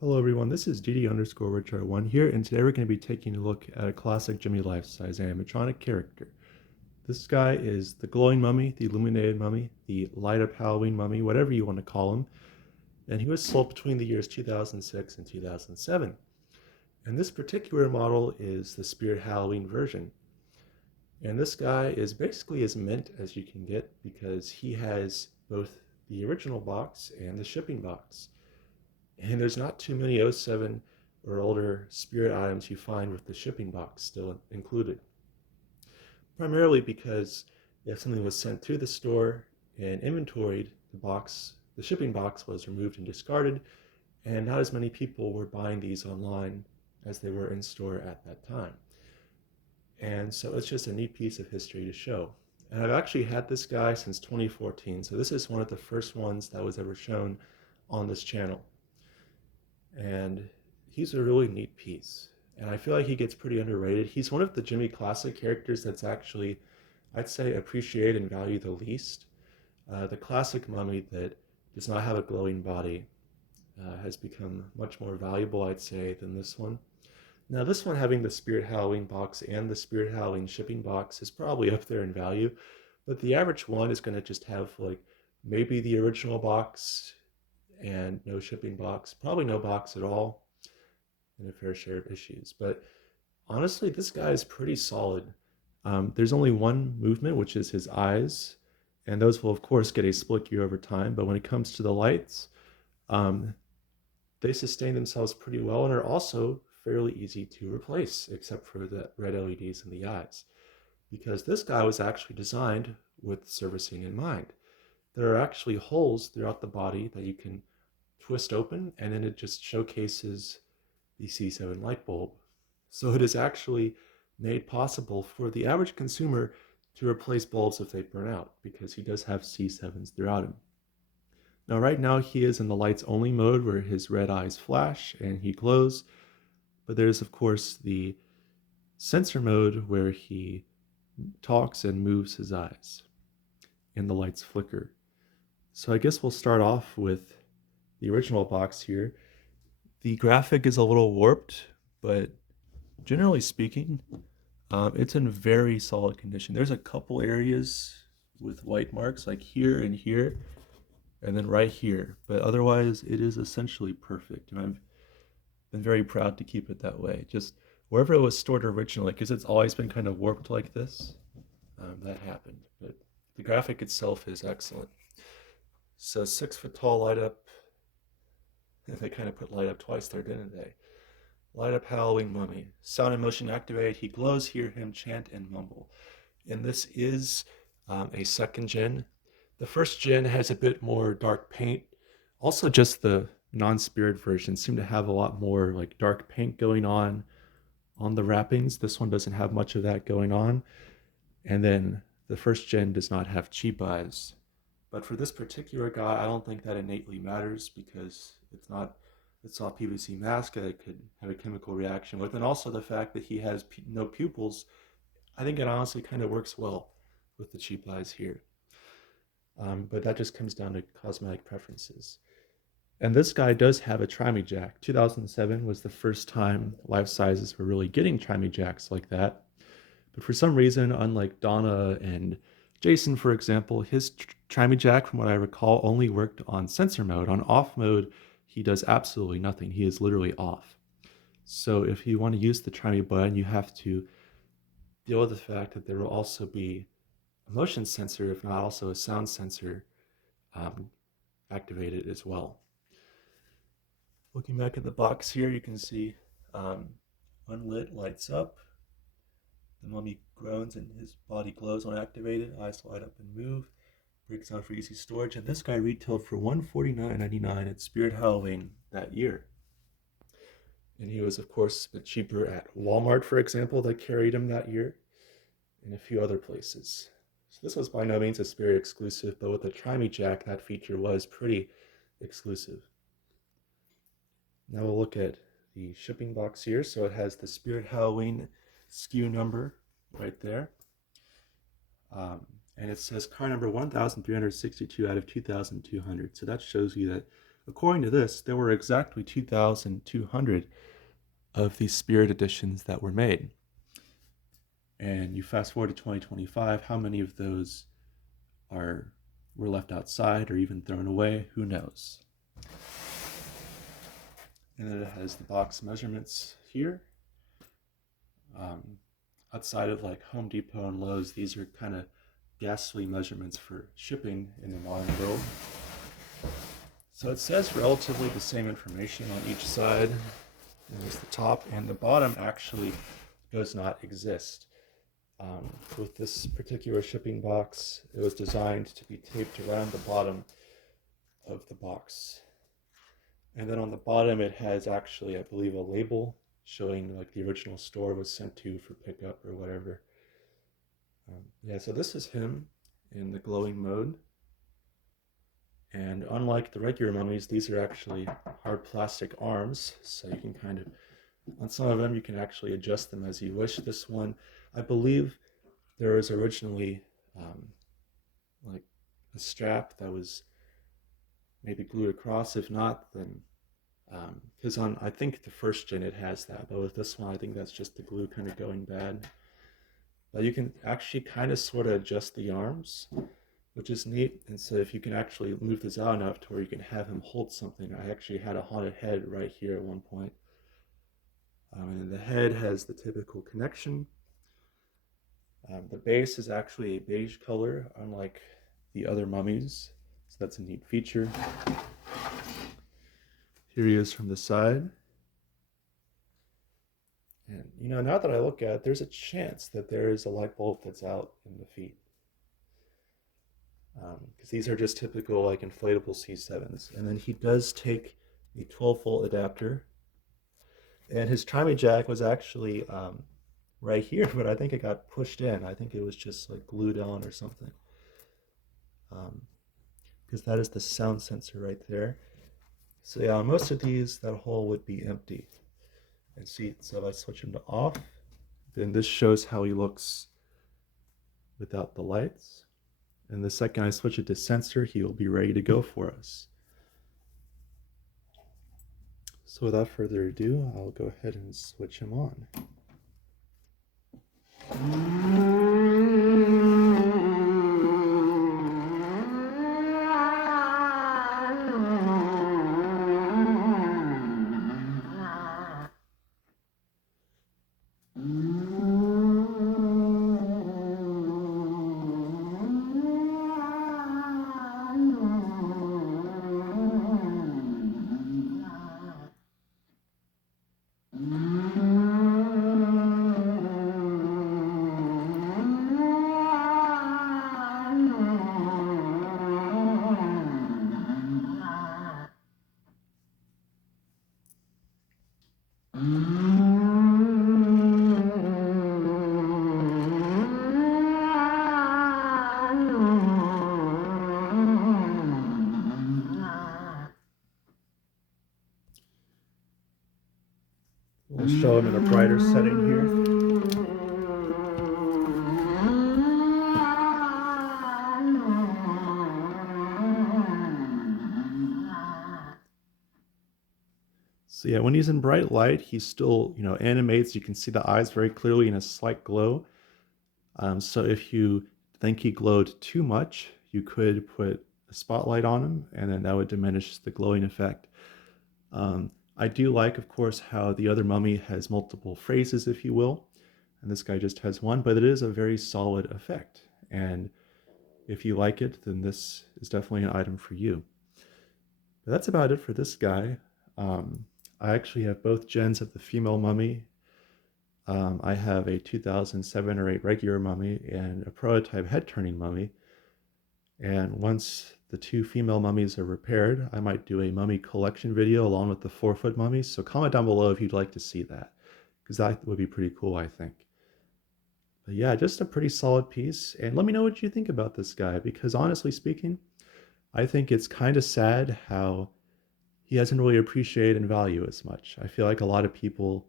Hello everyone, this is DD_Richard1 here, and today we're going to be taking a look at a classic Gemmy life-size animatronic character. This guy is the glowing mummy, the illuminated mummy, the light-up Halloween mummy, whatever you want to call him, and he was sold between the years 2006 and 2007. And this particular model is the Spirit Halloween version. And this guy is basically as mint as you can get because he has both the original box and the shipping box. And there's not too many '07 or older Spirit items you find with the shipping box still included. Primarily because if something was sent to the store and inventoried, the shipping box was removed and discarded, and not as many people were buying these online as they were in store at that time. And so it's just a neat piece of history to show. And I've actually had this guy since 2014, so this is one of the first ones that was ever shown on this channel. And he's a really neat piece. And I feel like he gets pretty underrated. He's one of the Gemmy Classic characters that's actually, I'd say, appreciated and valued the least. The classic mummy that does not have a glowing body has become much more valuable, I'd say, than this one. Now, this one having the Spirit Halloween box and the Spirit Halloween shipping box is probably up there in value, but the average one is going to just have like maybe the original box and no shipping box, probably no box at all, and a fair share of issues. But honestly, this guy is pretty solid. There's only one movement, which is his eyes, and those will, of course, get a split gear over time. But when it comes to the lights, um, they sustain themselves pretty well and are also fairly easy to replace, except for the red LEDs in the eyes, because this guy was actually designed with servicing in mind. There are actually holes throughout the body that you can twist open, and then it just showcases the C7 light bulb. So it is actually made possible for the average consumer to replace bulbs if they burn out, because he does have C7s throughout him. Now, right now, he is in the lights only mode where his red eyes flash and he glows, but there's, of course, the sensor mode where he talks and moves his eyes and the lights flicker. So I guess we'll start off with the original box here. The graphic is a little warped, but generally speaking, it's in very solid condition. There's a couple areas with white marks, like here and here, and then right here, but otherwise it is essentially perfect, and I've been very proud to keep it that way. Just wherever it was stored originally, because it's always been kind of warped like this, that happened. But the graphic itself is excellent. So 6 foot tall light up. They kind of put light up twice there, didn't they? Light up Halloween mummy. Sound and motion activate. He glows, hear him chant and mumble. And this is a second gen. The first gen has a bit more dark paint. Also, just the non-spirit version seem to have a lot more like dark paint going on the wrappings. This one doesn't have much of that going on. And then the first gen does not have cheap eyes. But for this particular guy, I don't think that innately matters because it's all PVC mask that it could have a chemical reaction with, and also the fact that he has no pupils. I think it honestly kind of works well with the cheap eyes here. But that just comes down to cosmetic preferences. And this guy does have a Trimey Jack. 2007 was the first time life sizes were really getting Trimey Jacks like that. But for some reason, unlike Donna and Jason, for example, his Trimey Jack, from what I recall, only worked on sensor mode. On off mode, he does absolutely nothing. He is literally off. So if you want to use the Trimey button, you have to deal with the fact that there will also be a motion sensor, if not also a sound sensor, um, activated as well. Looking back at the box here, you can see unlit lights up. The mummy groans and his body glows when activated. Eyes light up and move. Breaks down for easy storage. And this guy retailed for $149.99 at Spirit Halloween that year. And he was, of course, a bit cheaper at Walmart, for example, that carried him that year, and a few other places. So this was by no means a Spirit exclusive, but with the Trimey Jack, that feature was pretty exclusive. Now we'll look at the shipping box here. So it has the Spirit Halloween SKU number right there. And it says car number 1362 out of 2200. So that shows you that According to this, there were exactly 2,200 of these Spirit editions that were made. And you fast forward to 2025, how many of those were left outside or even thrown away? Who knows? And then it has the box measurements here. Outside of like Home Depot and Lowe's, these are kind of ghastly measurements for shipping in the modern world. So it says relatively the same information on each side. There's the top, and the bottom actually does not exist. With this particular shipping box, it was designed to be taped around the bottom of the box. And then on the bottom, it has actually, I believe, a label showing like the original store was sent to for pickup or whatever. Yeah, so this is him in the glowing mode. And unlike the regular mummies, these are actually hard plastic arms, so you can kind of, on some of them, you can actually adjust them as you wish. This one, I believe there was originally like a strap that was maybe glued across. If not, then because on I think the first gen it has that, but with this one I think that's just the glue kind of going bad. But you can actually kind of sort of adjust the arms, which is neat. And so if you can actually move this out enough to where you can have him hold something. I actually had a haunted head right here at one point. And the head has the typical connection. The base is actually a beige color, unlike the other mummies, so that's a neat feature. Here he is from the side. And now that I look at it, there's a chance that there is a light bulb that's out in the feet. Because these are just typical like inflatable C7s. And then he does take a 12-volt adapter. And his timing jack was actually right here, but I think it got pushed in. I think it was just like glued on or something. Because that is the sound sensor right there. So yeah, most of these, that hole would be empty. And see, so if I switch him to off, then this shows how he looks without the lights. And the second I switch it to sensor, he will be ready to go for us. So without further ado, I'll go ahead and switch him on. We'll show him in a brighter setting here. So yeah, when he's in bright light, he still, animates. You can see the eyes very clearly in a slight glow. So if you think he glowed too much, you could put a spotlight on him, and then that would diminish the glowing effect. I do like, of course, how the other mummy has multiple phrases, if you will, and this guy just has one, but it is a very solid effect. And if you like it, then this is definitely an item for you. But that's about it for this guy. I actually have both gens of the female mummy. I have a 2007 or 8 regular mummy and a prototype head-turning mummy. And once the 2 female mummies are repaired, I might do a mummy collection video along with the 4-foot mummies. So comment down below if you'd like to see that, because that would be pretty cool, I think. But yeah, just a pretty solid piece. And let me know what you think about this guy, because honestly speaking, I think it's kind of sad how he hasn't really appreciated and valued as much. I feel like a lot of people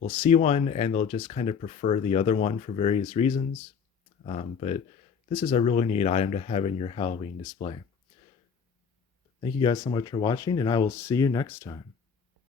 will see one and they'll just kind of prefer the other one for various reasons. But this is a really neat item to have in your Halloween display. Thank you guys so much for watching, and I will see you next time.